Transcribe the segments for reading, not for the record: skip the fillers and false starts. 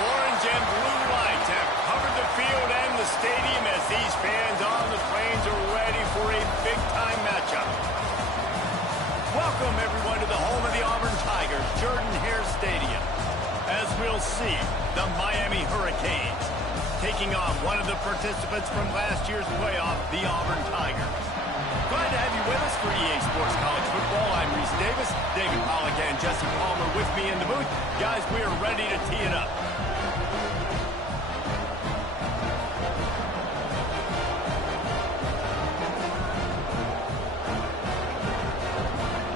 Orange and blue lights have covered the field and the stadium as these fans on the plains are ready for a big-time matchup. Welcome, everyone, to the home of the Auburn Tigers, Jordan-Hare Stadium. As we'll see, the Miami Hurricanes taking on one of the participants from last year's playoff, the Auburn Tigers. Glad to have you with us for EA Sports College Football. I'm Reese Davis, David Pollack and Jesse Palmer with me in the booth. Guys, we are ready to tee it up.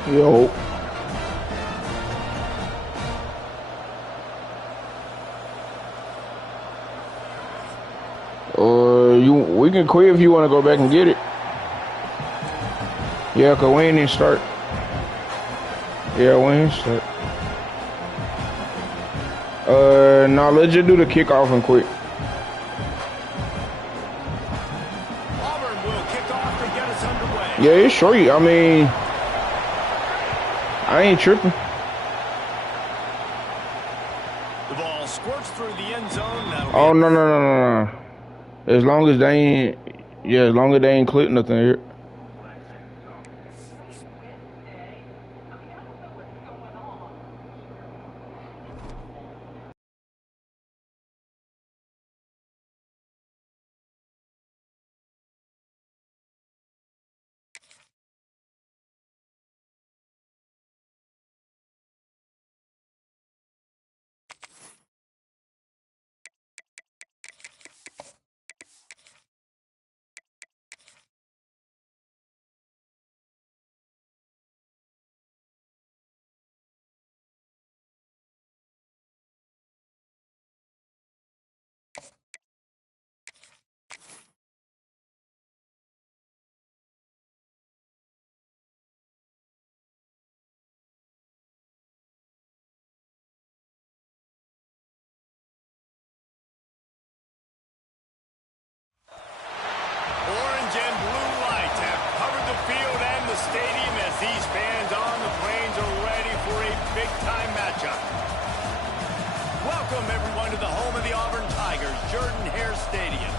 Yo. We can quit if you want to go back and get it. Yeah, cause we ain't even start. Yeah, we ain't start. Now let's just do the kickoff and quit. Auburn will kick off to get us underway. Yeah, it's short. I mean, I ain't tripping. The ball squirts through the end zone. Oh no. As long as they ain't, yeah, as long as they ain't clip nothing here. Orange and blue lights have covered the field and the stadium as these fans on the plains are ready for a big-time matchup. Welcome, everyone, to the home of the Auburn Tigers, Jordan-Hare Stadium.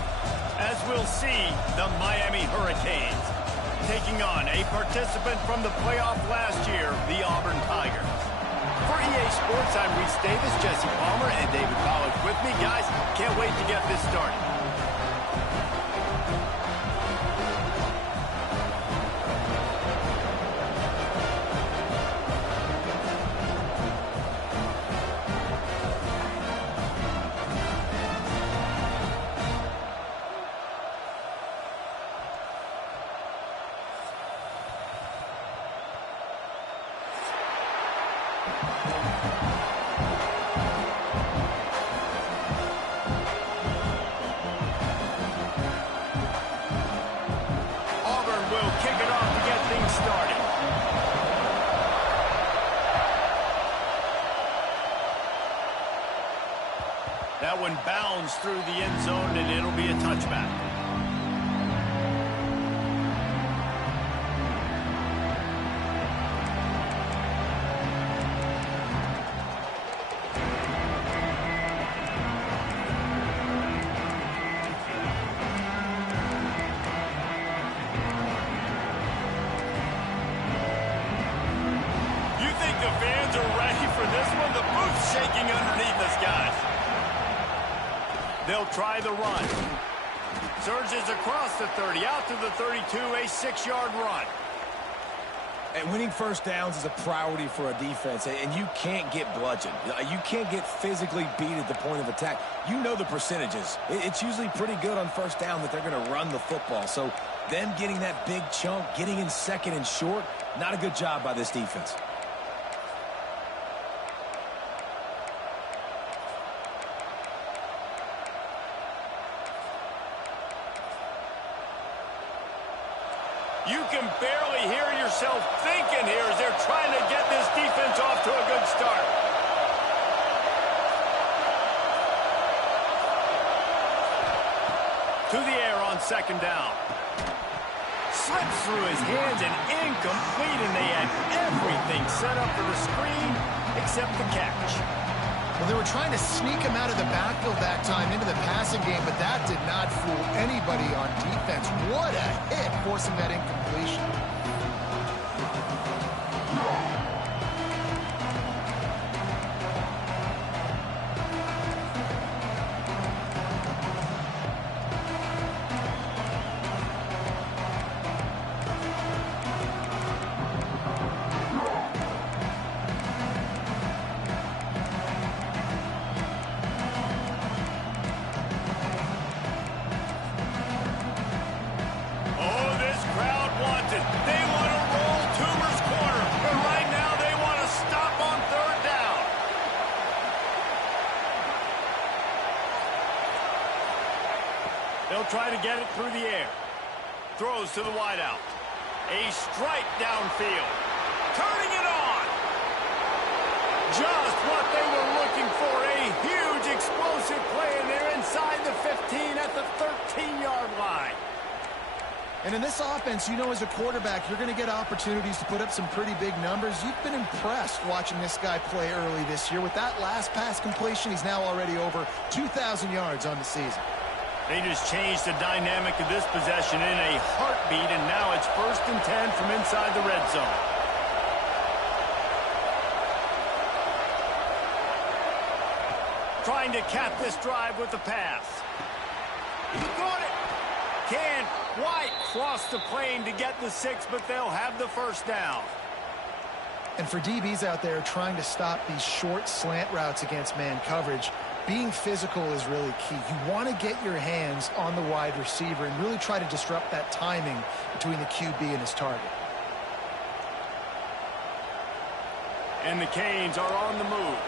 As we'll see, the Miami Hurricanes taking on a participant from the playoff last year, the Auburn Tigers. For EA Sports, I'm Reese Davis, Jesse Palmer, and David Pollack with me. Guys, can't wait to get this started. That one bounds through the end zone, and it'll be a touchback. You think the fans are ready for this one? The booth's shaking underneath us, guys. They'll try the run. Surges across the 30, out to the 32, a 6-yard run. And winning first downs is a priority for a defense, and you can't get bludgeoned. You can't get physically beat at the point of attack. You know the percentages. It's usually pretty good on first down that they're going to run the football. So them getting that big chunk, getting in second and short, not a good job by this defense. You can barely hear yourself thinking here as they're trying to get this defense off to a good start. To the air on second down. Slips through his hands and incomplete, and they had everything set up for the screen except the catch. Well, they were trying to sneak him out of the backfield that time into the passing game, but that did not fool anybody on defense. What a hit, forcing that incompletion. They'll try to get it through the air. Throws to the wideout. A strike downfield. Turning it on. Just what they were looking for. A huge explosive play, and they're inside the 15 at the 13-yard line. And in this offense, you know, as a quarterback, you're going to get opportunities to put up some pretty big numbers. You've been impressed watching this guy play early this year. With that last pass completion, he's now already over 2,000 yards on the season. They just changed the dynamic of this possession in a heartbeat, and now it's 1st and 10 from inside the red zone. Trying to cap this drive with the pass. He got it. Can't quite cross the plane to get the 6, but they'll have the first down. And for DBs out there trying to stop these short slant routes against man coverage, being physical is really key. You want to get your hands on the wide receiver and really try to disrupt that timing between the QB and his target. And the Canes are on the move.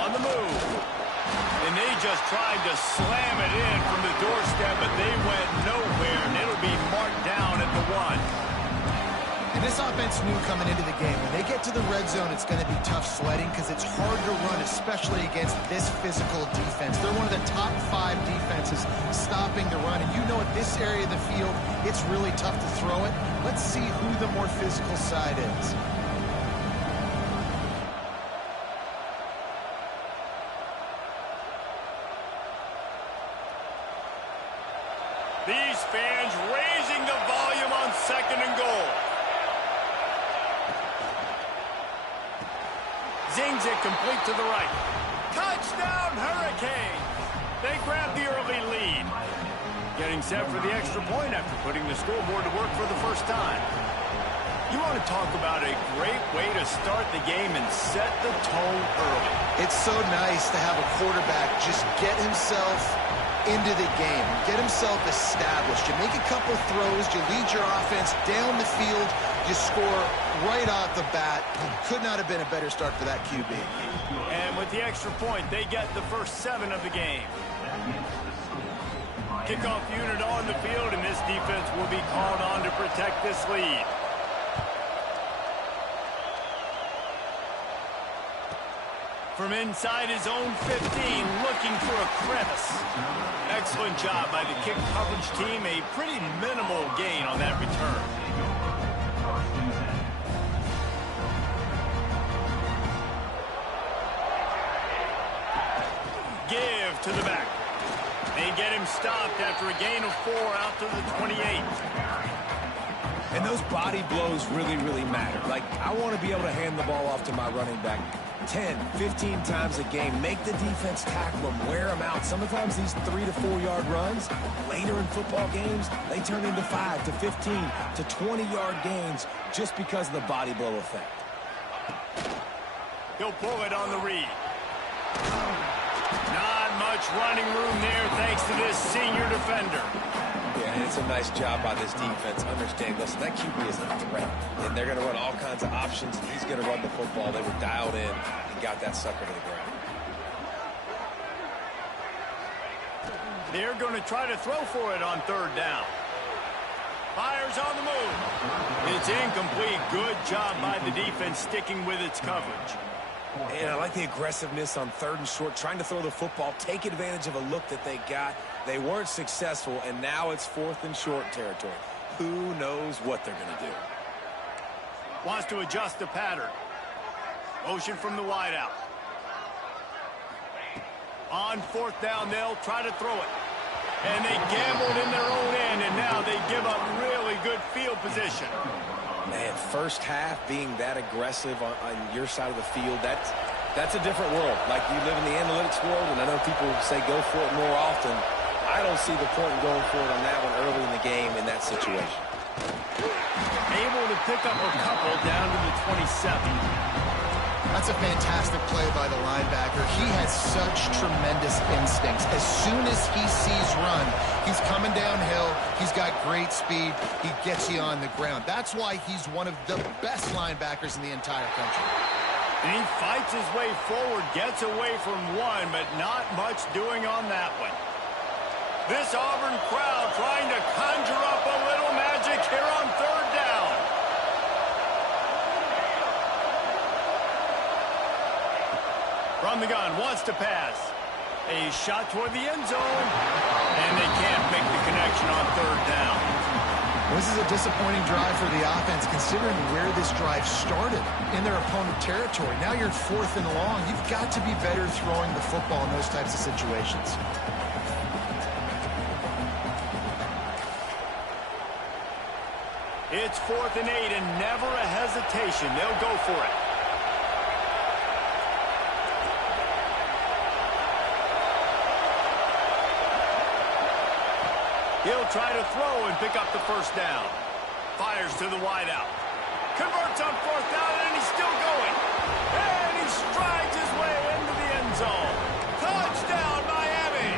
On the move. And they just tried to slam it in from the doorstep, but they went nowhere, and it'll be marked down at the 1. And this offense knew coming into the game, when they get to the red zone, it's going to be tough sledding because it's hard to run, especially against this physical defense. They're one of the top 5 defenses stopping the run, and you know at this area of the field, it's really tough to throw it. Let's see who the more physical side is. These fans raising the volume on 2nd and goal. Zings it complete to the right. Touchdown, Hurricanes! They grab the early lead. Getting set for the extra point after putting the scoreboard to work for the first time. You want to talk about a great way to start the game and set the tone early. It's so nice to have a quarterback just get himself into the game, get himself established. You make a couple throws, you lead your offense down the field, you score right off the bat. Could not have been a better start for that QB. And with the extra point, they get the first 7 of the game. Kickoff unit on the field, and this defense will be called on to protect this lead. From inside his own 15, looking for a crevice. Excellent job by the kick coverage team. A pretty minimal gain on that return. Give to the back. They get him stopped after a gain of 4 out to the 28. And those body blows really, really matter. Like, I want to be able to hand the ball off to my running back 10, 15 times a game. Make the defense tackle them, wear them out. Sometimes these 3 to 4 yard runs, later in football games, they turn into 5 to 15 to 20 yard gains just because of the body blow effect. He'll pull it on the read. Not much running room there thanks to this senior defender. Yeah, and it's a nice job by this defense. Understand, listen, that QB is a threat. And they're going to run all kinds of options, and he's going to run the football. They were dialed in and got that sucker to the ground. They're going to try to throw for it on 3rd down. Fires on the move. It's incomplete. Good job by the defense sticking with its coverage. And I like the aggressiveness on 3rd and short, trying to throw the football, take advantage of a look that they got. They weren't successful, and now it's 4th and short territory. Who knows what they're going to do? Wants to adjust the pattern. Motion from the wideout. On 4th down, they'll try to throw it. And they gambled in their own end, and now they give up really good field position. Man, first half being that aggressive on your side of the field, that's a different world. Like, you live in the analytics world, and I know people say go for it more often. I don't see the point in going for it on that one early in the game in that situation. Able to pick up a couple down to the 27. That's a fantastic play by the linebacker. He has such tremendous instincts. As soon as he sees run, he's coming downhill. He's got great speed. He gets you on the ground. That's why he's one of the best linebackers in the entire country. And he fights his way forward, gets away from one, but not much doing on that one. This Auburn crowd trying to conjure up a little magic here on 3rd down. From the gun, wants to pass. A shot toward the end zone. And they can't make the connection on 3rd down. This is a disappointing drive for the offense, considering where this drive started in their opponent territory. Now you're 4th and long. You've got to be better throwing the football in those types of situations. It's 4th and 8, and never a hesitation. They'll go for it. He'll try to throw and pick up the 1st down. Fires to the wideout. Converts on 4th down, and he's still going. And he strides his way into the end zone. Touchdown, Miami!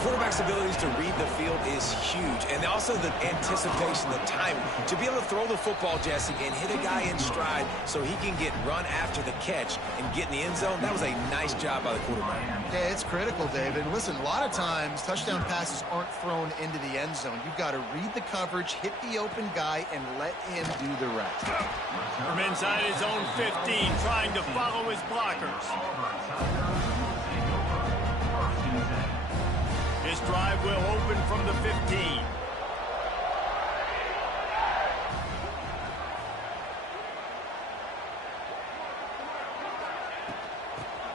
Quarterback's abilities to read the field is huge. And also the anticipation, the timing. To be able to throw the football, Jesse, and hit a guy in stride so he can get run after the catch and get in the end zone, that was a nice job by the quarterback. Yeah, it's critical, David. Listen, a lot of times touchdown passes aren't thrown into the end zone. You've got to read the coverage, hit the open guy, and let him do the rest. From inside his own 15, trying to follow his blockers. This drive will open from the 15.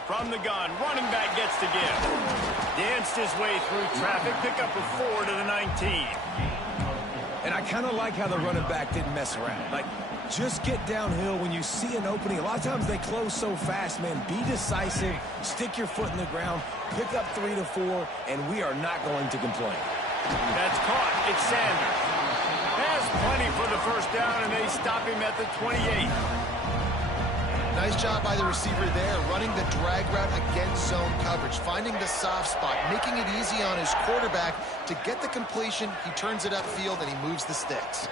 From the gun, running back gets to give. Danced his way through traffic, pick up a 4 to the 19. And I kind of like how the running back didn't mess around. Like, just get downhill when you see an opening. A lot of times they close so fast, man. Be decisive, stick your foot in the ground, pick up 3 to 4, and we are not going to complain. That's caught. It's Sanders. Has plenty for the 1st down, and they stop him at the 28. Nice job by the receiver there, running the drag route against zone coverage, finding the soft spot, making it easy on his quarterback to get the completion. He turns it upfield, and he moves the sticks.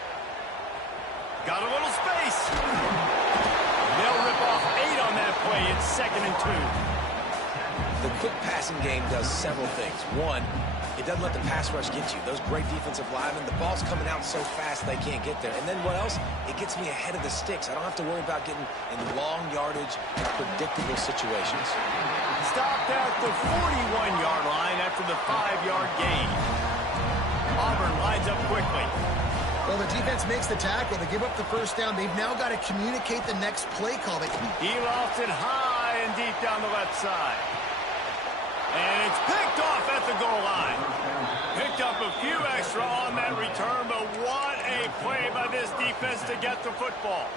Got a little space. They'll rip off 8 on that play. It's 2nd and 2. The quick passing game does several things. One, it doesn't let the pass rush get you. Those great defensive linemen, the ball's coming out so fast they can't get there. And then what else? It gets me ahead of the sticks. I don't have to worry about getting in long yardage and predictable situations. Stopped at the 41-yard line after the 5-yard gain. Auburn lines up quickly. Well, the defense makes the tackle. They give up the first down. They've now got to communicate the next play call. He lost it high and deep down the left side. And it's picked off at the goal line. Picked up a few extra on that return, but what a play by this defense to get the football.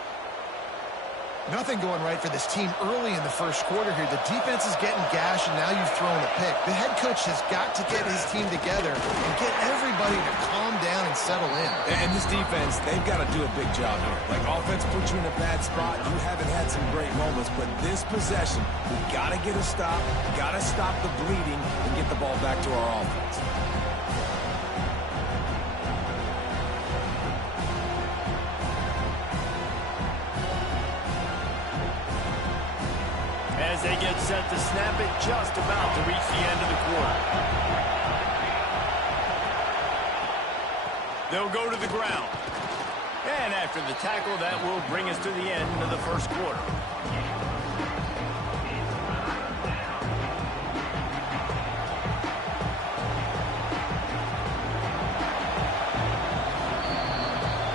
Nothing going right for this team early in the first quarter here. The defense is getting gashed, and now you've thrown a pick. The head coach has got to get his team together and get everybody to calm down and settle in. And this defense, they've got to do a big job here. Like, offense puts you in a bad spot. You haven't had some great moments, but this possession, we got to get a stop, got to stop the bleeding, and get the ball back to our offense. As they get set to snap it, just about to reach the end of the quarter. They'll go to the ground. And after the tackle, that will bring us to the end of the first quarter.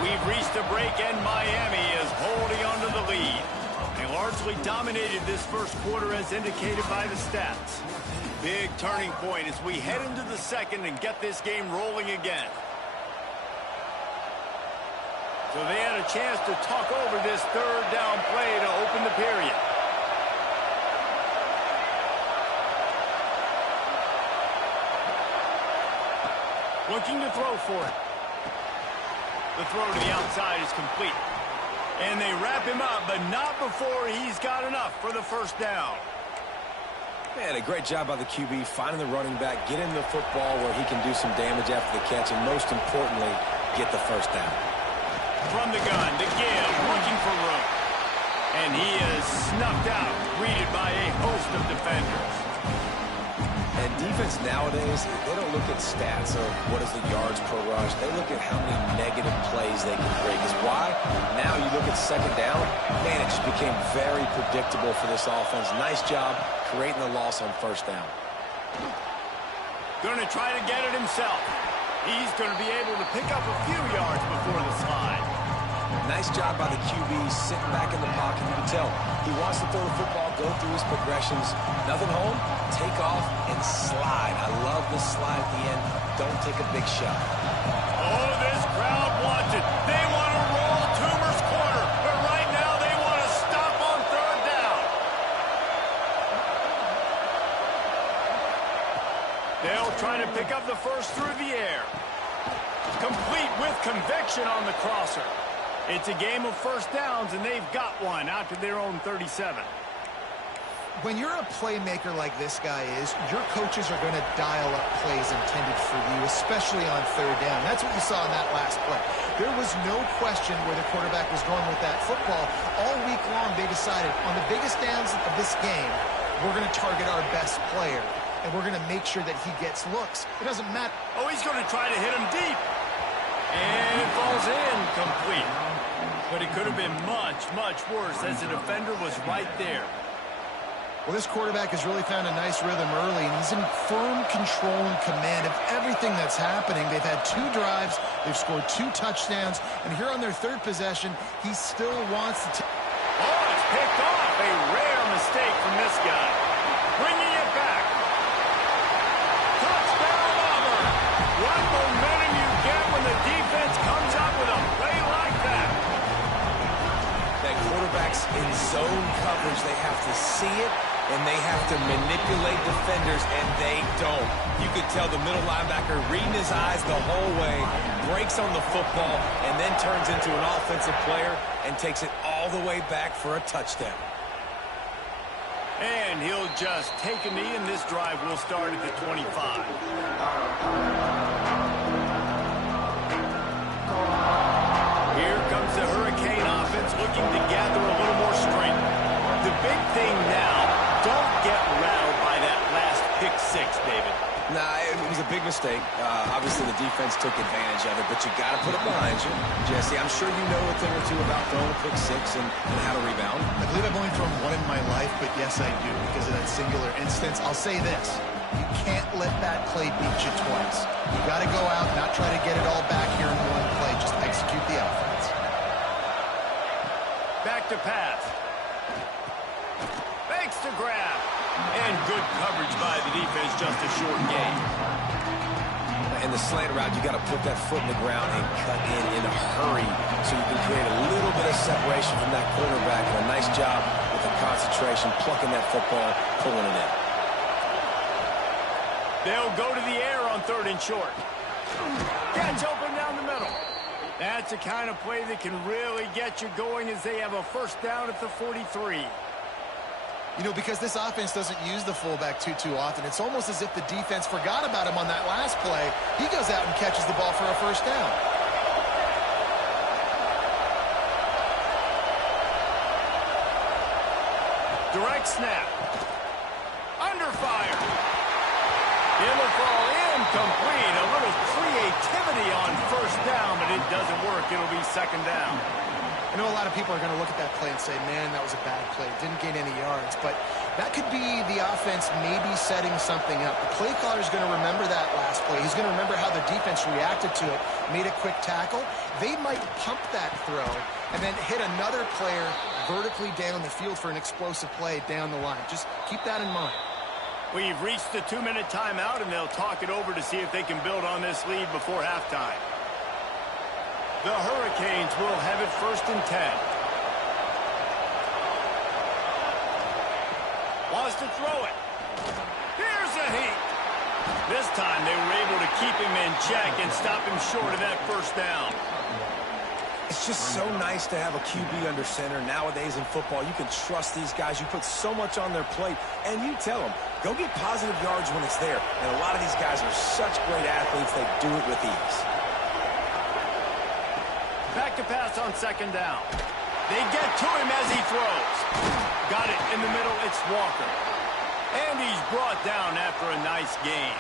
We've reached a break, and Miami is holding on to the lead. They largely dominated this first quarter as indicated by the stats. Big turning point as we head into the second and get this game rolling again. So they had a chance to talk over this third down play to open the period. Looking to throw for it. The throw to the outside is complete. And they wrap him up, but not before he's got enough for the first down. Man, a great job by the QB, finding the running back, get him the football where he can do some damage after the catch, and most importantly, get the first down. From the gun, to give, looking for room. And he is snuffed out, greeted by a host of defenders. And defense nowadays, they don't look at stats of what is the yards per rush. They look at how many negative plays they can create. Because why? Now you look at second down, man, it just became very predictable for this offense. Nice job creating the loss on first down. Going to try to get it himself. He's going to be able to pick up a few yards before the slide. Nice job by the QB sitting back in the pocket. You can tell he wants to throw the football, go through his progressions. Nothing home, take off, and slide. I love the slide at the end. Don't take a big shot. Oh, this crowd wants it. They want to roll Toomer's corner, but right now they want to stop on third down. They'll try to pick up the first through the air. Complete with conviction on the crosser. It's a game of first downs, and they've got one out to their own 37. When you're a playmaker like this guy is, your coaches are going to dial up plays intended for you, especially on third down. That's what you saw in that last play. There was no question where the quarterback was going with that football. All week long, they decided on the biggest downs of this game, we're going to target our best player, and we're going to make sure that he gets looks. It doesn't matter. Oh, he's going to try to hit him deep. And it falls in complete. But it could have been much, much worse as the defender was right there. Well, this quarterback has really found a nice rhythm early, and he's in firm control and command of everything that's happening. They've had 2 drives. They've scored 2 touchdowns. And here on their third possession, he still wants to... Oh, it's picked off. A rare mistake from this guy. Bringing it back. Touchdown, Auburn. What momentum you get when the defense comes up with a play like that. That quarterbacks in zone coverage, they have to see it, and they have to manipulate defenders, and they don't. You could tell the middle linebacker reading his eyes the whole way, breaks on the football, and then turns into an offensive player and takes it all the way back for a touchdown. And he'll just take a knee, and this drive will start at the 25. Here comes the Hurricane offense looking to gather a little more strength. The big thing now, don't get rattled by that last mistake. Obviously, the defense took advantage of it, but you got to put it behind you. Jesse, I'm sure you know a thing or two about throwing a pick six and how to rebound. I believe I've only thrown one in my life, but yes, I do because of that singular instance. I'll say this. You can't let that play beat you twice. You got to go out, not try to get it all back here in one play. Just execute the offense. Back to pass. Fakes to grab. And good coverage by the defense, just a short gain. In the slant route, you got to put that foot in the ground and cut in a hurry so you can create a little bit of separation from that quarterback. And a nice job with the concentration, plucking that football, pulling it in. They'll go to the air on 3rd and short. Catch open down the middle. That's the kind of play that can really get you going as they have a first down at the 43. You know, because this offense doesn't use the fullback too often, it's almost as if the defense forgot about him on that last play. He goes out and catches the ball for a first down. Direct snap. Under fire. It'll fall incomplete. A little creativity on first down, but it doesn't work. It'll be 2nd down. I know a lot of people are going to look at that play and say, man, that was a bad play. Didn't gain any yards. But that could be the offense maybe setting something up. The play caller is going to remember that last play. He's going to remember how the defense reacted to it, made a quick tackle. They might pump that throw and then hit another player vertically down the field for an explosive play down the line. Just keep that in mind. We've reached the 2-minute timeout, and they'll talk it over to see if they can build on this lead before halftime. The Hurricanes will have it 1st and 10. Wants to throw it. Here's a heat. This time they were able to keep him in check and stop him short of that first down. It's just so nice to have a QB under center. Nowadays in football, you can trust these guys. You put so much on their plate, and you tell them, go get positive yards when it's there. And a lot of these guys are such great athletes, they do it with ease. Back to pass on 2nd down. They get to him as he throws. Got it in the middle. It's Walker. And he's brought down after a nice gain.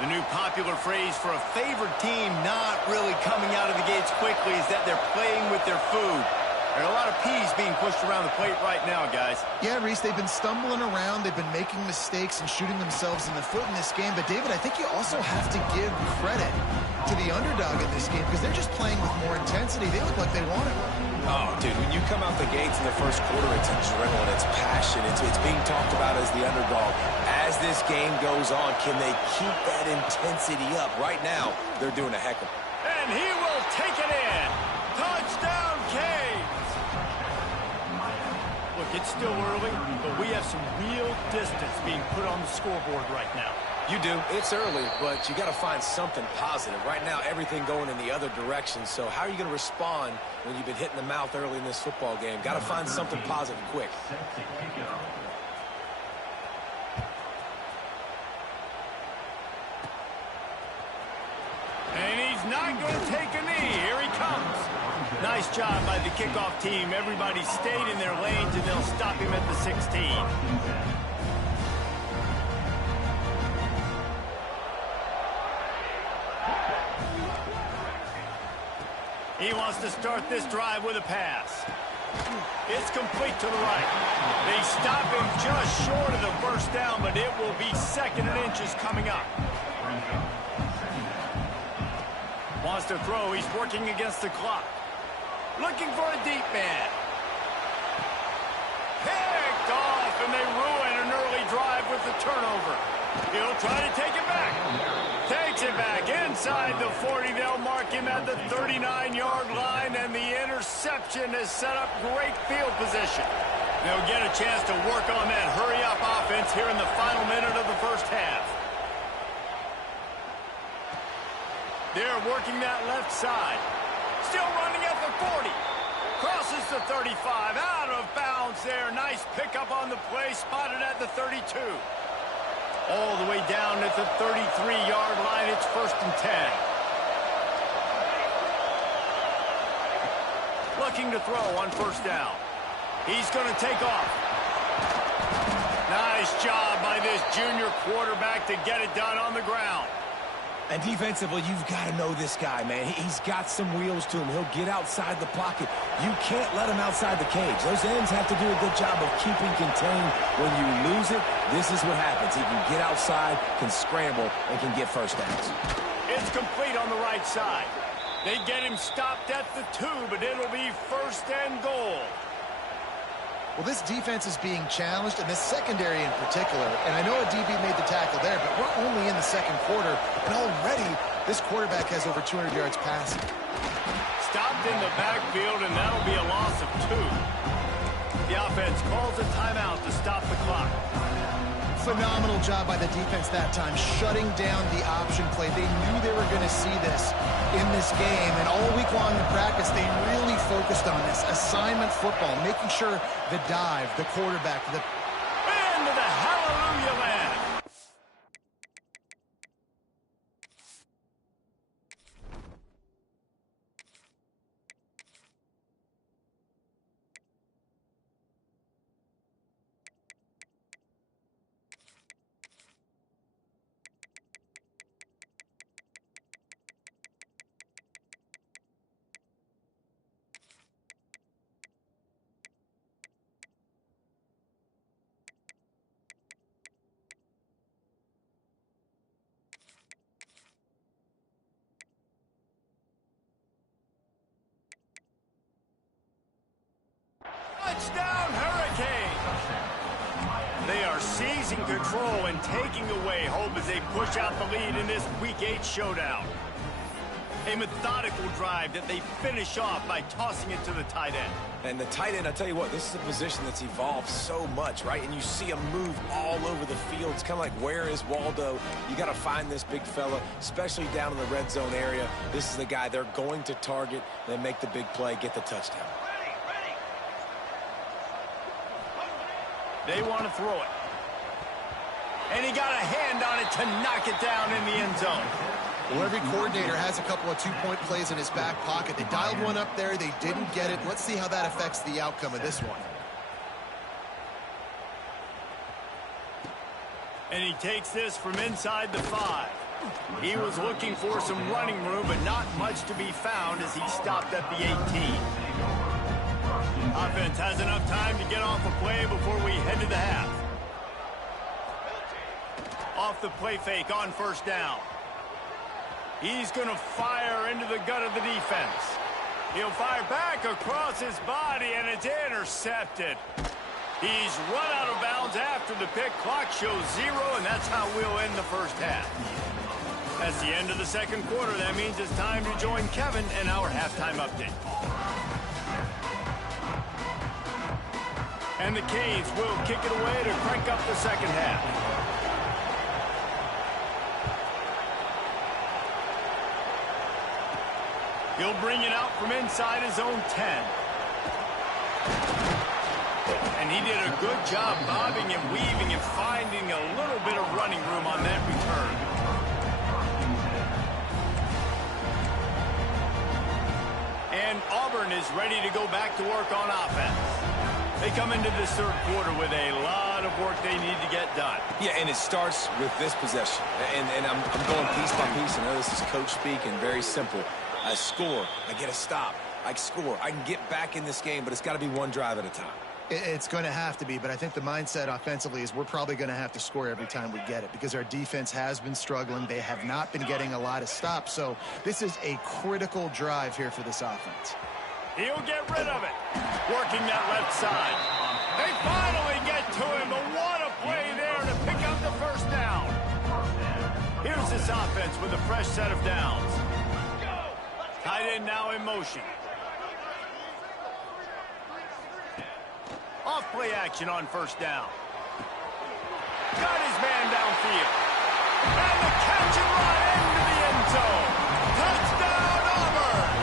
The new popular phrase for a favored team not really coming out of the gates quickly is that they're playing with their food. There are a lot of peas being pushed around the plate right now, guys. Yeah, Reese, they've been stumbling around. They've been making mistakes and shooting themselves in the foot in this game. But, David, I think you also have to give credit to the underdog in this game because they're just playing with more intensity. They look like they want it. Oh, dude, when you come out the gates in the first quarter, it's adrenaline, it's passion, it's being talked about as the underdog. As this game goes on, can they keep that intensity up? Right now, they're doing a heck of it. And he will take it in. Touchdown, Canes. Look, it's still early, but we have some real distance being put on the scoreboard right now. You do. It's early, but you got to find something positive. Right now, everything going in the other direction. So how are you going to respond when you've been hit in the mouth early in this football game? Got to find something positive quick. And he's not going to take a knee. Here he comes. Nice job by the kickoff team. Everybody stayed in their lanes, and they'll stop him at the 16. He wants to start this drive with a pass. It's complete to the right. They stop him just short of the first down, but it will be 2nd and inches coming up. Wants to throw. He's working against the clock. Looking for a deep man. Picked off, and they ruin an early drive with the turnover. He'll try to take it back. Takes it back inside the 40. They'll mark him at the 39-yard line, and the interception has set up great field position. They'll get a chance to work on that hurry-up offense here in the final minute of the first half. They're working that left side. Still running at the 40. Crosses the 35. Out of bounds there. Nice pickup on the play. Spotted at the 32. All the way down at the 33-yard line. It's 1st and 10. Looking to throw on first down. He's going to take off. Nice job by this junior quarterback to get it done on the ground. And defensively, you've got to know this guy, man. He's got some wheels to him. He'll get outside the pocket. You can't let him outside the cage. Those ends have to do a good job of keeping contained. When you lose it, this is what happens. He can get outside, can scramble, and can get first downs. It's complete on the right side. They get him stopped at the 2, but it'll be first and goal. Well, this defense is being challenged, and this secondary in particular. And I know a DB made the tackle there, but we're only in the second quarter, and already this quarterback has over 200 yards passing. Stopped in the backfield, and that'll be a loss of 2. The offense calls a timeout to stop the clock. Phenomenal job by the defense that time, shutting down the option play. They knew they were going to see this in this game, and all week long in practice, they really focused on this assignment football, making sure the dive, the quarterback, the into the hallelujah land. Touchdown, Hurricane! They are seizing control and taking away hope as they push out the lead in this Week 8 showdown. A methodical drive that they finish off by tossing it to the tight end. And the tight end, I tell you what, this is a position that's evolved so much, right? And you see him move all over the field. It's kind of like, where is Waldo? You got to find this big fella, especially down in the red zone area. This is the guy they're going to target. They make the big play, get the touchdown. They want to throw it. And he got a hand on it to knock it down in the end zone. Well, every coordinator has a couple of two-point plays in his back pocket. They dialed one up there. They didn't get it. Let's see how that affects the outcome of this one. And he takes this from inside the 5. He was looking for some running room, but not much to be found as he stopped at the 18. Offense has enough time to get off a play before we head to the half. Off the play fake on first down. He's going to fire into the gut of the defense. He'll fire back across his body, and it's intercepted. He's run out of bounds after the pick. Clock shows 0, and that's how we'll end the first half. That's the end of the second quarter. That means it's time to join Kevin in our halftime update. And the Canes will kick it away to crank up the second half. He'll bring it out from inside his own 10. And he did a good job bobbing and weaving and finding a little bit of running room on that return. And Auburn is ready to go back to work on offense. They come into this third quarter with a lot of work they need to get done. Yeah, and it starts with this possession. And I'm going piece by piece. I know this is coach speak and very simple. I score, I get a stop, I score. I can get back in this game, but it's got to be one drive at a time. It's going to have to be, but I think the mindset offensively is we're probably going to have to score every time we get it because our defense has been struggling. They have not been getting a lot of stops, so this is a critical drive here for this offense. He'll get rid of it. Working that left side. They finally get to him, but what a play there to pick up the first down. Here's this offense with a fresh set of downs. Tight end now in motion. Off play action on first down. Got his man downfield. And the catch and run into the end zone. Touchdown, Auburn!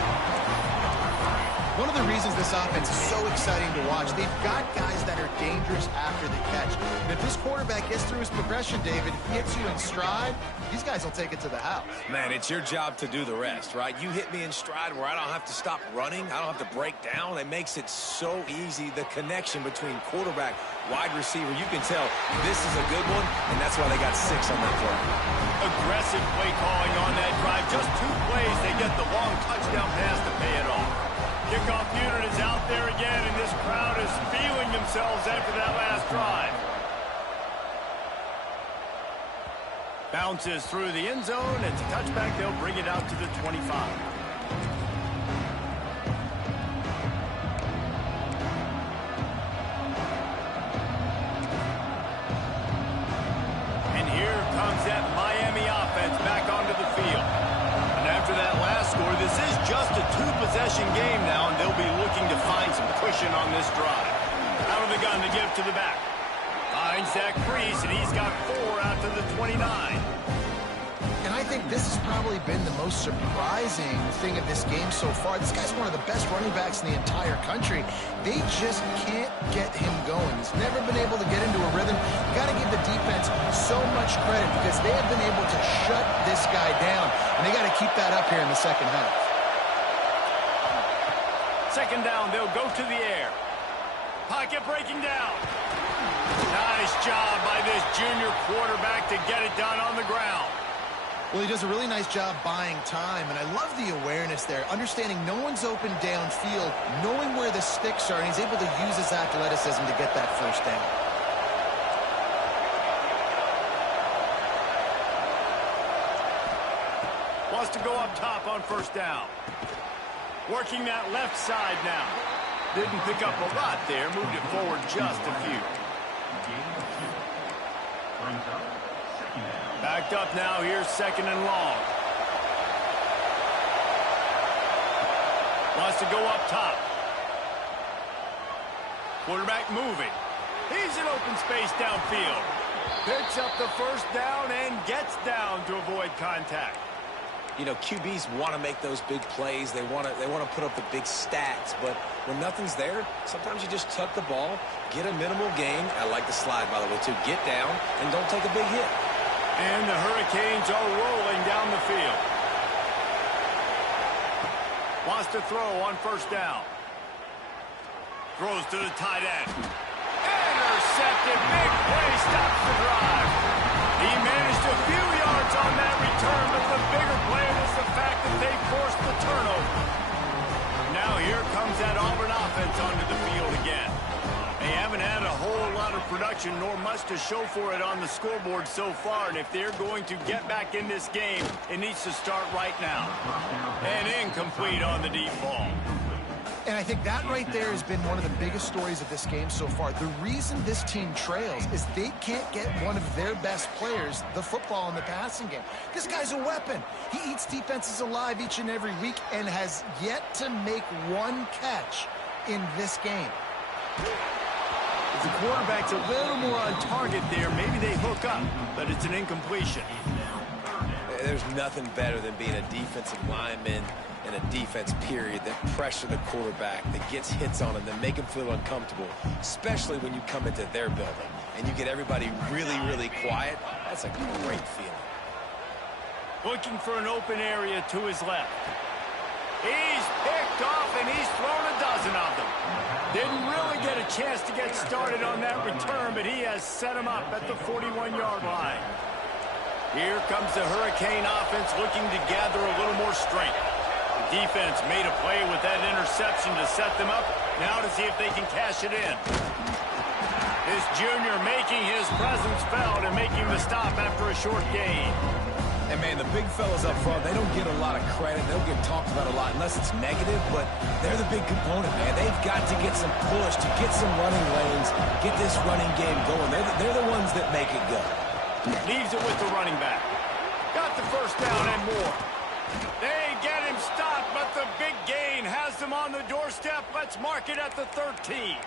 One of the reasons this offense is so exciting to watch. They've got guys that are dangerous after the catch. And if this quarterback gets through his progression, David, hits you in stride, these guys will take it to the house. Man, it's your job to do the rest, right? You hit me in stride where I don't have to stop running. I don't have to break down. It makes it so easy. The connection between quarterback, wide receiver, you can tell this is a good one, and that's why they got 6 on that play. Aggressive play calling on that drive. Just 2 plays, they get the long touchdown pass to pay it off. Kickoff unit is out there again, and this crowd is feeling themselves after that last drive. Bounces through the end zone. It's a touchback. They'll bring it out to the 25. And here comes that Miami offense back onto the field. And after that last score, this is just a 2-possession game now, and they'll be looking to find some cushion on this drive. Out of the gun to give to the back. Finds that crease, and he's got 4 out to the 29. And I think this has probably been the most surprising thing of this game so far. This guy's one of the best running backs in the entire country. They just can't get him going. He's never been able to get into a rhythm. You got to give the defense so much credit because they have been able to shut this guy down. And they got to keep that up here in the second half. Second down, they'll go to the air. Pocket breaking down. Nice job by this junior quarterback to get it done on the ground. Well, he does a really nice job buying time, and I love the awareness there, understanding no one's open downfield, knowing where the sticks are, and he's able to use his athleticism to get that first down. Wants to go up top on first down. Working that left side now. Didn't pick up a lot there, moved it forward just a few. Backed up now, here's second and long. Wants to go up top. Quarterback moving. He's in open space downfield. Picks up the first down and gets down to avoid contact. You know, QBs want to make those big plays. They want to put up the big stats. But when nothing's there, sometimes you just tuck the ball, get a minimal gain. I like the slide, by the way, too. Get down and don't take a big hit. And the Hurricanes are rolling down the field. Wants to throw on first down. Throws to the tight end. Intercepted. Big play. Stops the drive. He managed a few yards on that return, but the bigger play was the fact that they forced the turnover. Now here comes that Auburn offense onto the field again. They haven't had a whole lot of production, nor much to show for it on the scoreboard so far. And if they're going to get back in this game, it needs to start right now. And incomplete on the deep ball. And I think that right there has been one of the biggest stories of this game so far. The reason this team trails is they can't get one of their best players the football in the passing game. This guy's a weapon. He eats defenses alive each and every week and has yet to make one catch in this game. If the quarterback's a little more on target there, maybe they hook up, but it's an incompletion. There's nothing better than being a defensive lineman in a defense period that pressure the quarterback, that gets hits on him, that make him feel uncomfortable, especially when you come into their building and you get everybody really, really quiet. That's a great feeling. Looking for an open area to his left. He's picked off, and he's thrown a dozen of them. Didn't really get a chance to get started on that return, but he has set him up at the 41-yard line. Here comes the Hurricane offense looking to gather a little more strength. The defense made a play with that interception to set them up. Now to see if they can cash it in. This junior making his presence felt and making the stop after a short gain. And, man, the big fellas up front, they don't get a lot of credit. They don't get talked about a lot unless it's negative, but they're the big component, man. They've got to get some push, to get some running lanes, get this running game going. They're the ones that make it go. Leaves it with the running back. Got the first down and more. They get him stopped, but the big gain has them on the doorstep. Let's mark it at the 13.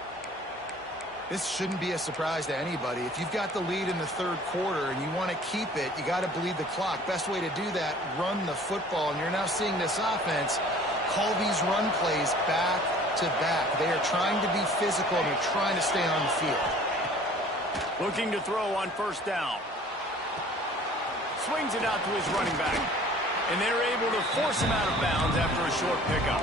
This shouldn't be a surprise to anybody. If you've got the lead in the third quarter and you want to keep it, you got to bleed the clock. Best way to do that, run the football. And you're now seeing this offense call these run plays back to back. They are trying to be physical, and they're trying to stay on the field. Looking to throw on first down. Swings it out to his running back. And they're able to force him out of bounds after a short pickup.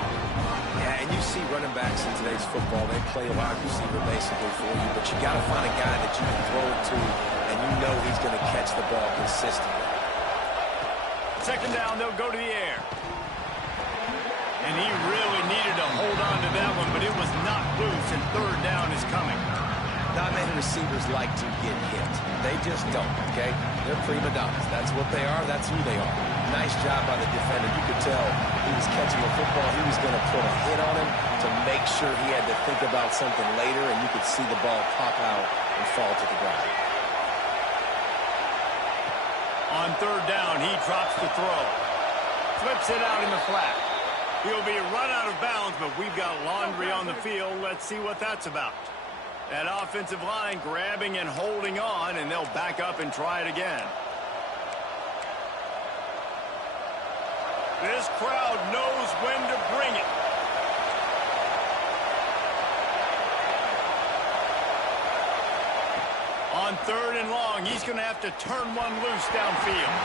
Yeah, and you see running backs in today's football, they play a wide receiver basically for you, but you got to find a guy that you can throw it to, and you know he's going to catch the ball consistently. Second down, they'll go to the air. And he really needed to hold on to that one, but it was knocked loose, and third down is coming. Not many receivers like to get hit. They just don't, okay? They're prima donnas. That's what they are. That's who they are. Nice job by the defender. You could tell he was catching the football. He was going to put a hit on him to make sure he had to think about something later, and you could see the ball pop out and fall to the ground. On third down, he drops the throw. Flips it out in the flat. He'll be run out of bounds, but we've got laundry on the field. Let's see what that's about. That offensive line grabbing and holding on, and they'll back up and try it again. This crowd knows when to bring it. On third and long, he's going to have to turn one loose downfield.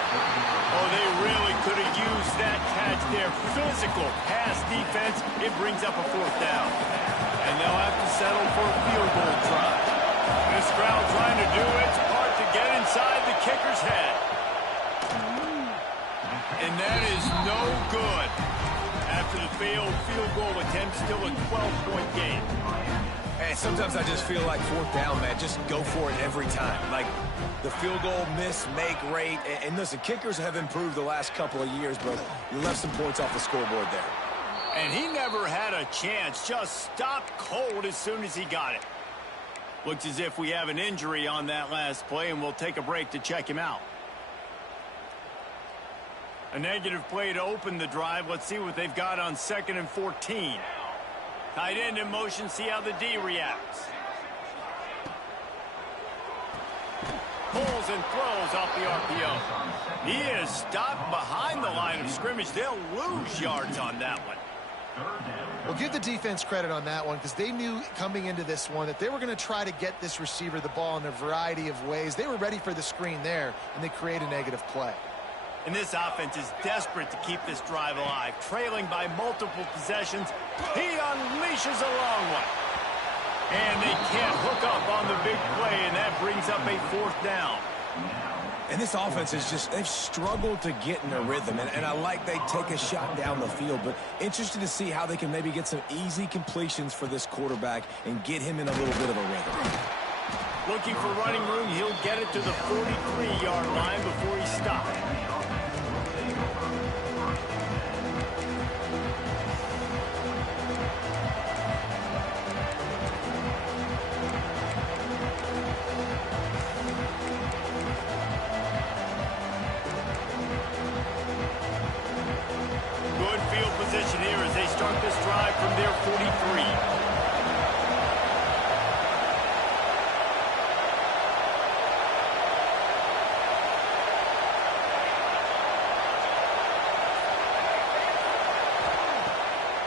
Oh, they really could have used that catch there. Physical pass defense, it brings up a fourth down. And they'll have to settle for a field goal try. This crowd trying to do its part to get inside the kicker's head. And that is no good. After the failed field goal attempt, still a 12-point game. Hey, sometimes I just feel like fourth down, man. Just go for it every time. Like the field goal miss, make rate. And listen, kickers have improved the last couple of years, but you left some points off the scoreboard there. And he never had a chance. Just stopped cold as soon as he got it. Looks as if we have an injury on that last play, and we'll take a break to check him out. A negative play to open the drive. Let's see what they've got on 2nd and 14. Tight end in motion, see how the D reacts. Pulls and throws off the RPO. He is stopped behind the line of scrimmage. They'll lose yards on that one. Well, give the defense credit on that one because they knew coming into this one that they were going to try to get this receiver the ball in a variety of ways. They were ready for the screen there, and they create a negative play. And this offense is desperate to keep this drive alive. Trailing by multiple possessions, he unleashes a long one. And they can't hook up on the big play, and that brings up a fourth down. And this offense is just, they've struggled to get in a rhythm. And I like they take a shot down the field, but interested to see how they can maybe get some easy completions for this quarterback and get him in a little bit of a rhythm. Looking for running room, he'll get it to the 43-yard line before he stops. Start this drive from their 43.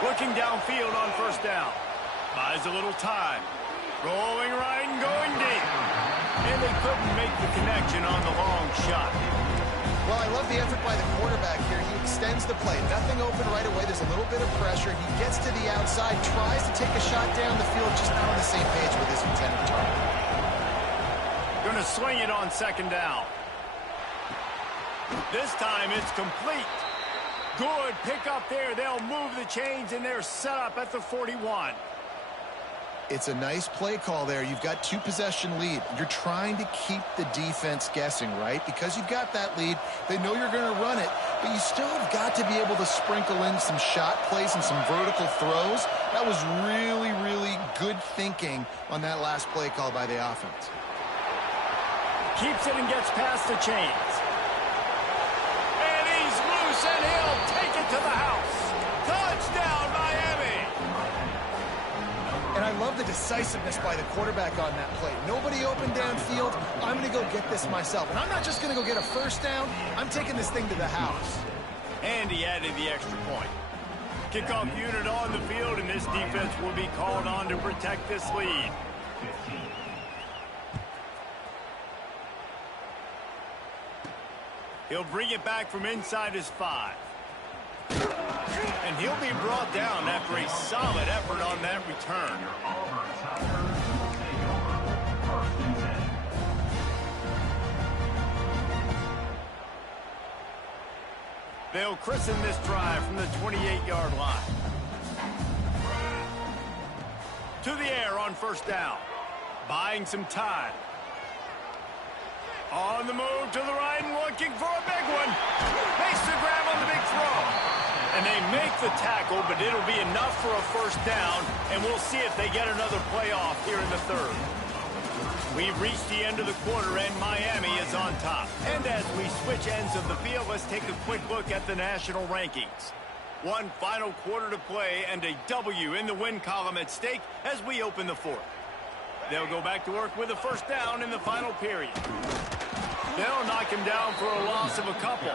Looking downfield on first down. Buys a little time. Rolling right and going deep. And they couldn't make the connection on the long shot. Well, I love the effort by the quarterback here. He extends the play. Nothing open right away. There's a little bit of pressure. He gets to the outside, tries to take a shot down the field, just not on the same page with his intended target. Going to swing it on second down. This time it's complete. Good pick up there. They'll move the chains, and they're set up at the 41. It's a nice play call there. You've got 2-possession lead. You're trying to keep the defense guessing, right? Because you've got that lead. They know you're going to run it, but you still have got to be able to sprinkle in some shot plays and some vertical throws. That was really, really good thinking on that last play call by the offense. Keeps it and gets past the chains. And he's loose, and he'll take it to the house. Touchdown, Miami! And I love the decisiveness by the quarterback on that play. Nobody open downfield. I'm going to go get this myself. And I'm not just going to go get a first down. I'm taking this thing to the house. And he added the extra point. Kickoff unit on the field, and this defense will be called on to protect this lead. He'll bring it back from inside his 5. And he'll be brought down after a solid effort on that return. They'll christen this drive from the 28-yard line. To the air on first down. Buying some time. On the move to the right and looking for a big one. Makes the grab on the big throw. And they make the tackle, but it'll be enough for a first down, and we'll see if they get another playoff here in the third. We've reached the end of the quarter, and Miami is on top. And as we switch ends of the field, let's take a quick look at the national rankings. One final quarter to play, and a W in the win column at stake as we open the fourth. They'll go back to work with a first down in the final period. They'll knock him down for a loss of a couple.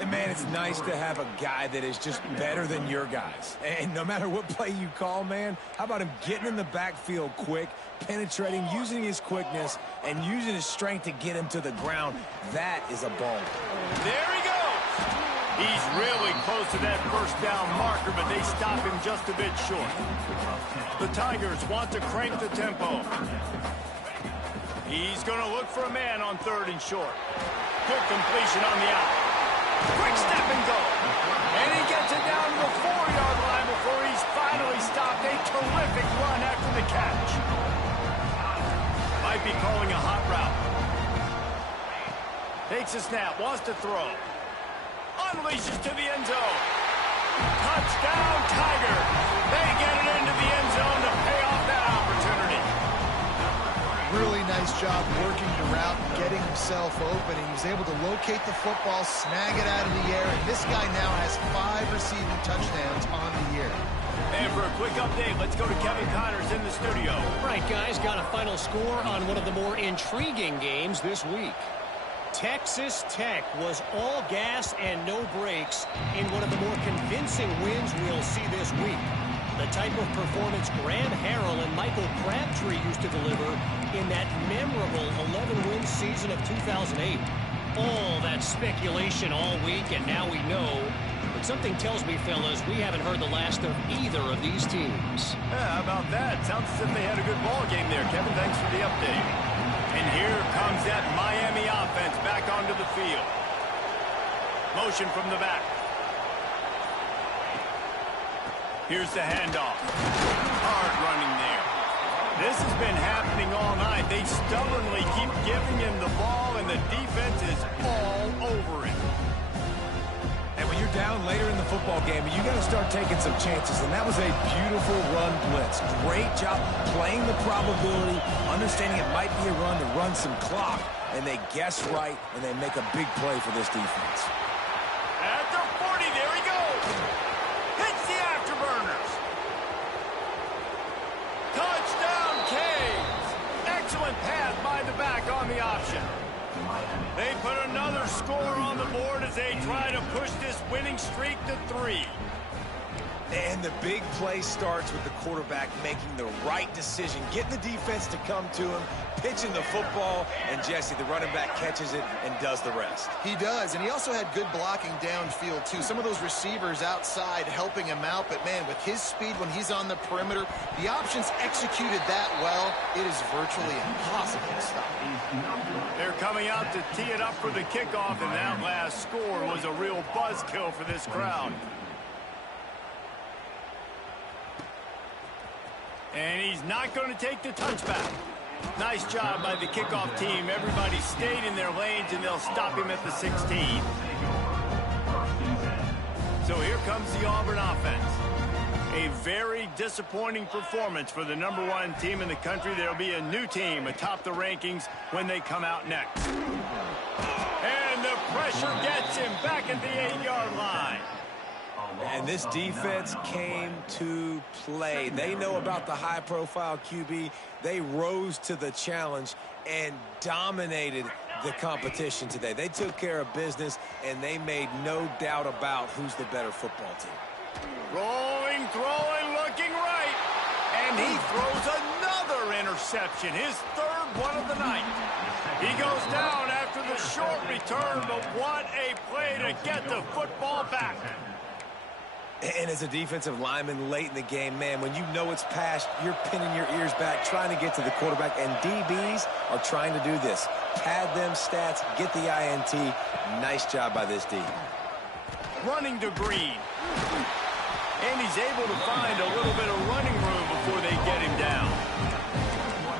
And, man, it's nice to have a guy that is just better than your guys. And no matter what play you call, man, how about him getting in the backfield quick, penetrating, using his quickness, and using his strength to get him to the ground. That is a ball. There he goes. He's really close to that first down marker, but they stop him just a bit short. The Tigers want to crank the tempo. He's going to look for a man on third and short. Good completion on the out. Quick step and go. And he gets it down to the 4-yard line before he's finally stopped. A terrific run after the catch. Might be calling a hot route. Takes a snap, wants to throw. Unleashes to the end zone. Touchdown, Tiger. They get it into the end zone to pay off that opportunity. Really nice job working the route and getting himself open. He was able to locate the football, snag it out of the air, and this guy now has 5 receiving touchdowns on the year. And for a quick update, let's go to Kevin Connors in the studio. Right, guys, got a final score on one of the more intriguing games this week. Texas Tech was all gas and no brakes in one of the more convincing wins we'll see this week. The type of performance Graham Harrell and Michael Crabtree used to deliver in that memorable 11-win season of 2008. All that speculation all week, and now we know. But something tells me, fellas, we haven't heard the last of either of these teams. Yeah, how about that? Sounds as if they had a good ball game there, Kevin. Thanks for the update. And here comes that Miami offense back onto the field. Motion from the back. Here's the handoff. Hard running there. This has been happening all night. They stubbornly keep giving him the ball, and the defense is all over it. And when you're down later in the football game, you got to start taking some chances. And that was a beautiful run blitz. Great job playing the probability, understanding it might be a run to run some clock. And they guess right, and they make a big play for this defense. At the 40, there he goes. Hits the afterburners. Touchdown, Canes. Excellent pass by the back on the option. They put another score on the board as they try to push this winning streak to 3. And the big play starts with the quarterback making the right decision, getting the defense to come to him, pitching the football, and Jesse, the running back, catches it and does the rest. He does, and he also had good blocking downfield, too. Some of those receivers outside helping him out, but, man, with his speed when he's on the perimeter, the options executed that well, it is virtually impossible to stop. They're coming out to tee it up for the kickoff, and that last score was a real buzzkill for this crowd. And he's not going to take the touchback. Nice job by the kickoff team. Everybody stayed in their lanes, and they'll stop him at the 16. So here comes the Auburn offense. A very disappointing performance for the #1 team in the country. There'll be a new team atop the rankings when they come out next. And the pressure gets him back at the 8-yard line. And this defense came to play. They know about the high-profile QB. They rose to the challenge and dominated the competition today. They took care of business, and they made no doubt about who's the better football team. Rolling, throwing, looking right. And he throws another interception, his third one of the night. He goes down after the short return, but what a play to get the football back. And as a defensive lineman late in the game, man, when you know it's past, you're pinning your ears back, trying to get to the quarterback, and DBs are trying to do this. Pad them stats, get the INT. Nice job by this D. Running to Green. And he's able to find a little bit of running room before they get him down.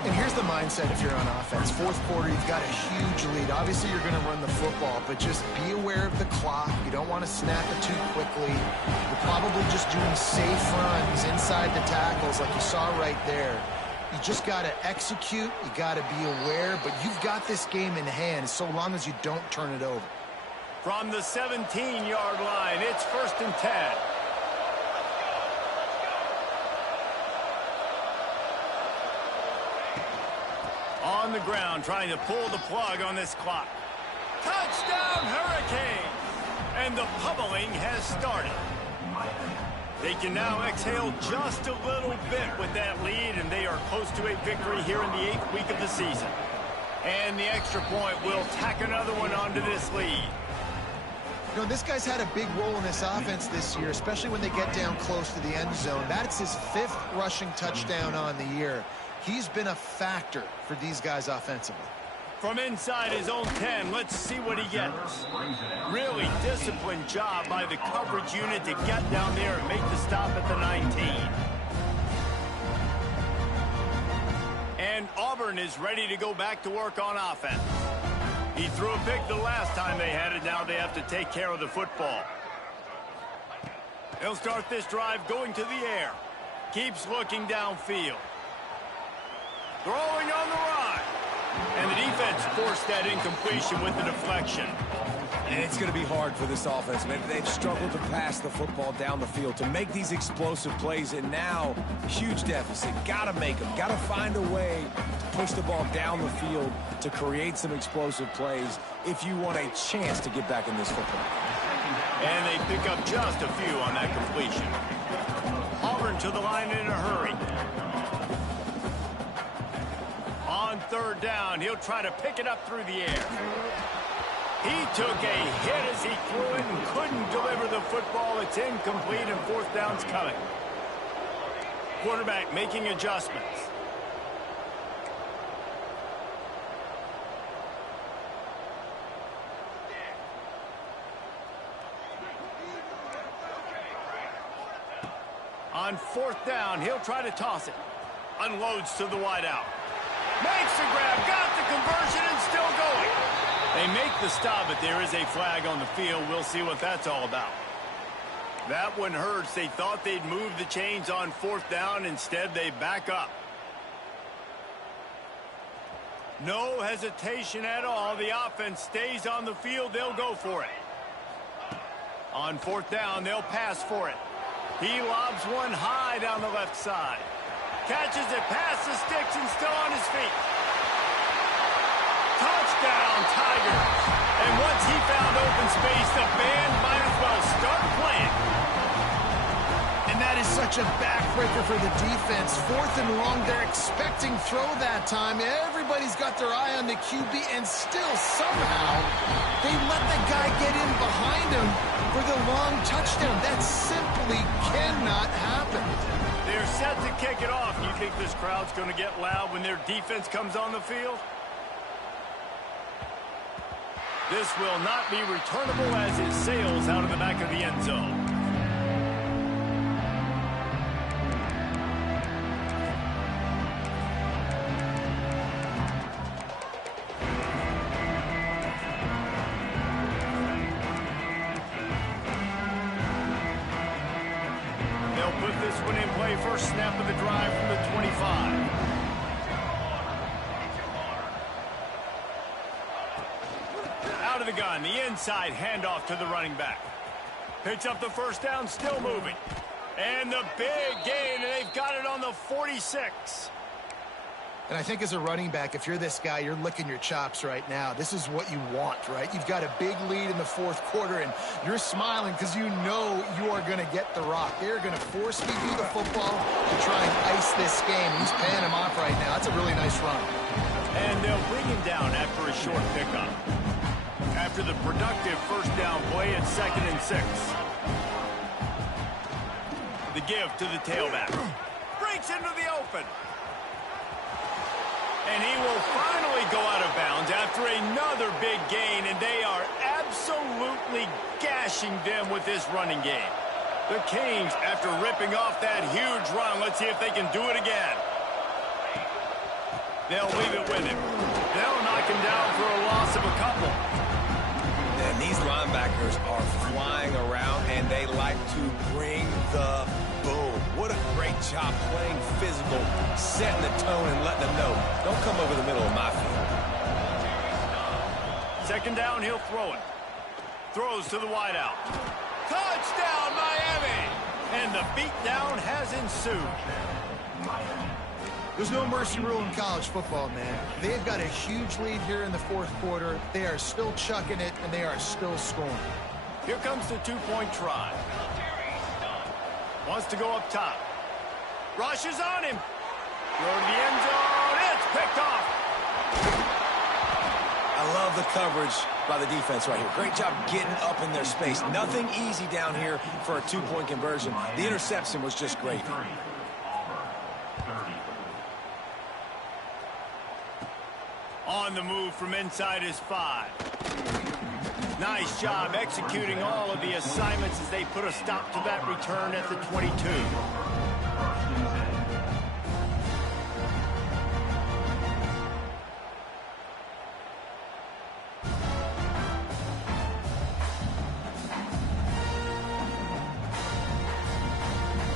And here's the mindset if you're on offense. Fourth quarter, you've got a huge lead. Obviously, you're going to run the football, but just be aware of the clock. You don't want to snap it too quickly. You're probably just doing safe runs inside the tackles like you saw right there. You just got to execute. You got to be aware, but you've got this game in hand so long as you don't turn it over. From the 17-yard line, it's 1st and 10. On the ground, trying to pull the plug on this clock. Touchdown, Hurricanes! And the pummeling has started. They can now exhale just a little bit with that lead, and they are close to a victory here in the 8th week of the season. And the extra point will tack another one onto this lead. You know, this guy's had a big role in this offense this year, especially when they get down close to the end zone. That's his 5th rushing touchdown on the year. He's been a factor for these guys offensively. From inside his own 10, let's see what he gets. Really disciplined job by the coverage unit to get down there and make the stop at the 19. And Auburn is ready to go back to work on offense. He threw a pick the last time they had it. Now they have to take care of the football. He'll start this drive going to the air. Keeps looking downfield. Throwing on the run. And the defense forced that incompletion with the deflection. And it's going to be hard for this offense, man. They've struggled to pass the football down the field to make these explosive plays, and now huge deficit. Got to make them. Got to find a way to push the ball down the field to create some explosive plays if you want a chance to get back in this football. And they pick up just a few on that completion. Auburn to the line in a hurry. On 3rd down, he'll try to pick it up through the air. He took a hit as he threw it and couldn't deliver the football. It's incomplete, and 4th down's coming. Quarterback making adjustments. On 4th down, he'll try to toss it. Unloads to the wideout. Makes the grab, got the conversion, and still going. They make the stop, but there is a flag on the field. We'll see what that's all about. That one hurts. They thought they'd move the chains on 4th down. Instead, they back up. No hesitation at all. The offense stays on the field. They'll go for it. On 4th down, they'll pass for it. He lobs one high down the left side. Catches it past the sticks and still on his feet. Touchdown, Tigers. And once he found open space, the band might as well start playing. And that is such a backbreaker for the defense. 4th and long, they're expecting throw that time. Everybody's got their eye on the QB, and still somehow they let the guy get in behind him for the long touchdown. That simply cannot happen. They're set to kick it off. You think this crowd's going to get loud when their defense comes on the field? This will not be returnable as it sails out of the back of the end zone. Put this one in play. First snap of the drive from the 25. Out of the gun, the inside handoff to the running back. Picks up the 1st down, still moving. And the big gain, and they've got it on the 46. And I think as a running back, if you're this guy, you're licking your chops right now. This is what you want, right? You've got a big lead in the fourth quarter, and you're smiling because you know you are going to get the rock. They're going to force feed you the football to try and ice this game. He's paying him off right now. That's a really nice run. And they'll bring him down after a short pickup. After the productive first down play at 2nd and 6. The give to the tailback. Breaks into the open. And he will finally go out of bounds after another big gain, and they are absolutely gashing them with this running game. The Canes, after ripping off that huge run, let's see if they can do it again. They'll leave it with him. They'll knock him down for a loss of a couple. And these linebackers are flying around, and they like to bring the boom. What a great job playing physical, setting the tone and letting them know, don't come over the middle of my field. 2nd down, he'll throw it. Throws to the wideout. Touchdown, Miami! And the beatdown has ensued. There's no mercy rule in college football, man. They've got a huge lead here in the fourth quarter. They are still chucking it, and they are still scoring. Here comes the 2-point try. Wants to go up top. Rushes on him. Throw to the end zone. It's picked off. I love the coverage by the defense right here. Great job getting up in their space. Nothing easy down here for a 2-point conversion. The interception was just great. On the move from inside his 5. Nice job executing all of the assignments as they put a stop to that return at the 22.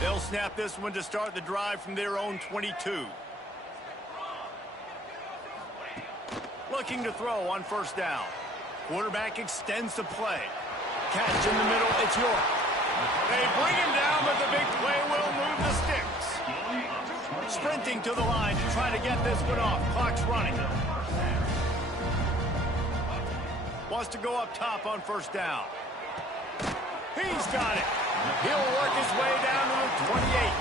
They'll snap this one to start the drive from their own 22. Looking to throw on 1st down. Quarterback extends the play. Catch in the middle, it's York. They bring him down, but the big play will move the sticks. Sprinting to the line to try to get this one off. Clock's running. Wants to go up top on 1st down. He's got it. He'll work his way down to the 28.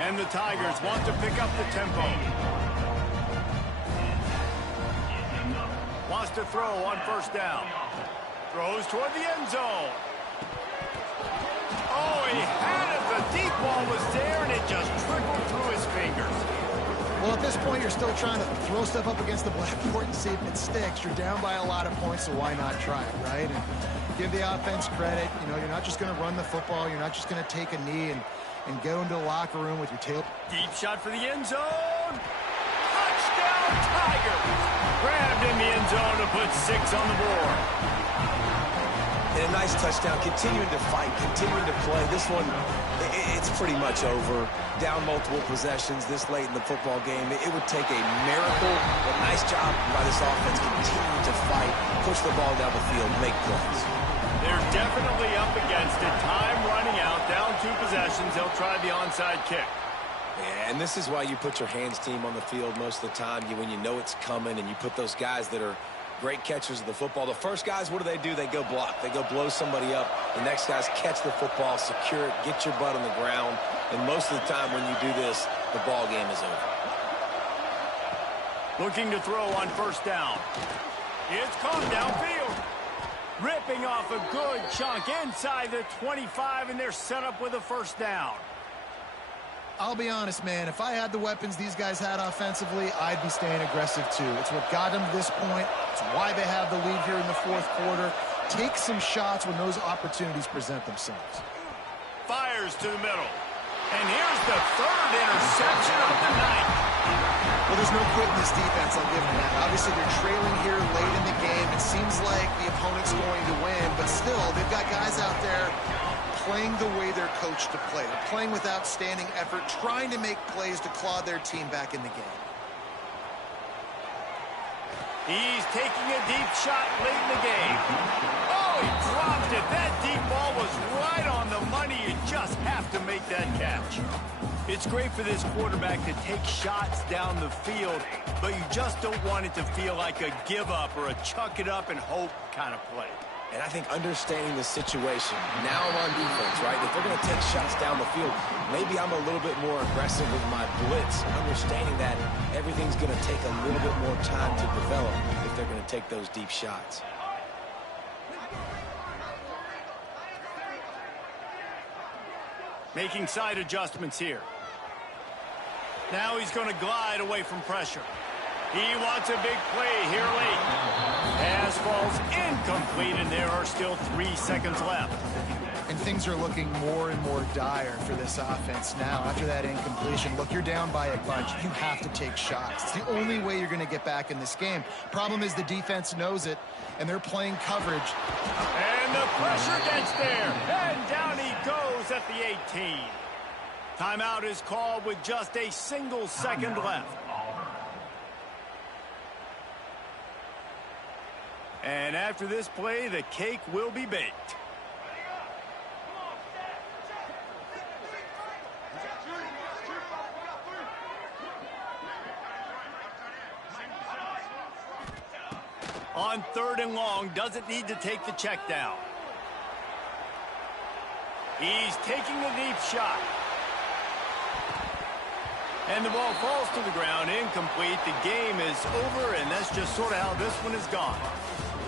And the Tigers want to pick up the tempo. Wants to throw on 1st down. Throws toward the end zone. Oh, he had it. The deep ball was there, and it just trickled through his fingers. Well, at this point, you're still trying to throw stuff up against the blackboard and see if it sticks. You're down by a lot of points, so why not try it, right? And give the offense credit. You know, you're not just going to run the football. You're not just going to take a knee and go into the locker room with your tail. Deep shot for the end zone. Touchdown, Tigers. Grabbed in the end zone to put 6 on the board. And a nice touchdown, continuing to fight, continuing to play. This one, it's pretty much over. Down multiple possessions this late in the football game. It would take a miracle, but nice job by this offense continuing to fight, push the ball down the field, make plays. They're definitely up against it. Time running out, down 2 possessions. They'll try the onside kick. Yeah, and this is why you put your hands team on the field most of the time when you know it's coming, and you put those guys that are great catchers of the football. The first guys, what do? They go block. They go blow somebody up. The next guys catch the football, secure it, get your butt on the ground. And most of the time when you do this, the ball game is over. Looking to throw on 1st down. It's caught downfield. Ripping off a good chunk inside the 25, and they're set up with a 1st down. I'll be honest, man. If I had the weapons these guys had offensively, I'd be staying aggressive too. It's what got them to this point. It's why they have the lead here in the fourth quarter. Take some shots when those opportunities present themselves. Fires to the middle. And here's the 3rd interception of the night. Well, there's no quitting this defense, I'll give them that. Obviously, they're trailing here late in the game. It seems like the opponent's going to win, but still, they've got guys out there playing the way they're coached to play. They're playing with outstanding effort, trying to make plays to claw their team back in the game. He's taking a deep shot late in the game. Oh, he dropped it. That deep ball was right on the money. You just have to make that catch. It's great for this quarterback to take shots down the field, but you just don't want it to feel like a give-up or a chuck-it-up and hope kind of play. And I think understanding the situation, now I'm on defense, right? If they're going to take shots down the field, maybe I'm a little bit more aggressive with my blitz, understanding that everything's going to take a little bit more time to develop if they're going to take those deep shots. Making side adjustments here. Now he's going to glide away from pressure. He wants a big play here late. Pass falls incomplete, and there are still 3 seconds left. And things are looking more and more dire for this offense now. After that incompletion, look, you're down by a bunch. You have to take shots. It's the only way you're going to get back in this game. Problem is the defense knows it, and they're playing coverage. And the pressure gets there. And down he goes at the 18. Timeout is called with just a single second left. And after this play, the cake will be baked. On 3rd and long, doesn't need to take the check down. He's taking a deep shot. And the ball falls to the ground, incomplete. The game is over, and that's just sort of how this one has gone.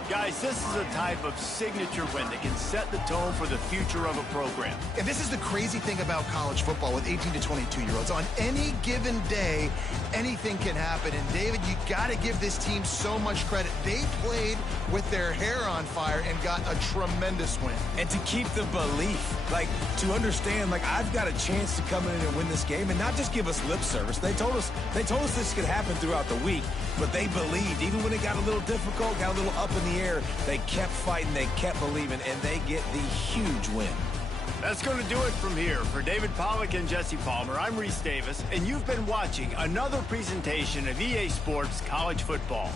Guys, this is a type of signature win that can set the tone for the future of a program. And this is the crazy thing about college football with 18 to 22-year-olds. On any given day, anything can happen. And, David, you got to give this team so much credit. They played with their hair on fire and got a tremendous win. And to keep the belief, like, to understand, like, I've got a chance to come in and win this game and not just give us lip service. They told us this could happen throughout the week, but they believed. Even when it got a little difficult, got a little up in the air, they kept fighting, they kept believing, and they get the huge win. That's going to do it from here. For David Pollack and Jesse Palmer, I'm Reese Davis, and you've been watching another presentation of EA Sports College Football.